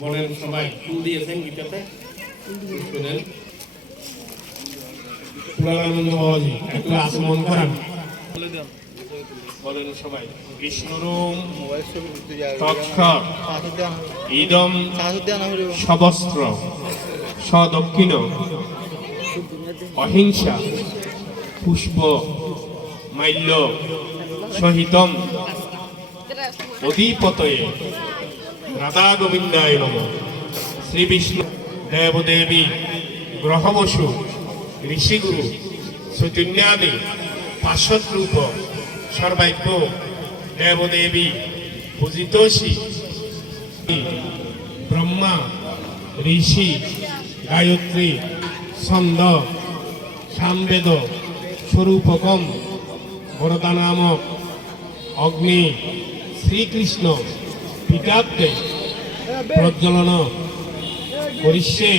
বলেন সবাই ফুল দিয়েছেন গীতাতে শুনেন পুরানন্দ বাবাজি একটু আচমন করেন বলেন সবাই বিষ্ণুরূম তৎক্ষর ইদম সবস্ত্র সদক্ষিণ অহিংসা পুষ্প মাল্য সহিতম অধিপতয়ে রাধা গোবিন্দায় নম। শ্রী বিষ্ণু দেবদেবী গ্রহবসু ঋষিগুরু চৈতন্যাদি পার্শ্বদ রূপ সর্বাজ্ঞ দেবদেবী পূজিতোষী ব্রহ্মা ঋষি গায়ত্রী ছন্দ সামবেদ স্বরূপকম বরদা নামক অগ্নি শ্রীকৃষ্ণ পিতাব্দে প্রজ্বলন করিষ্যে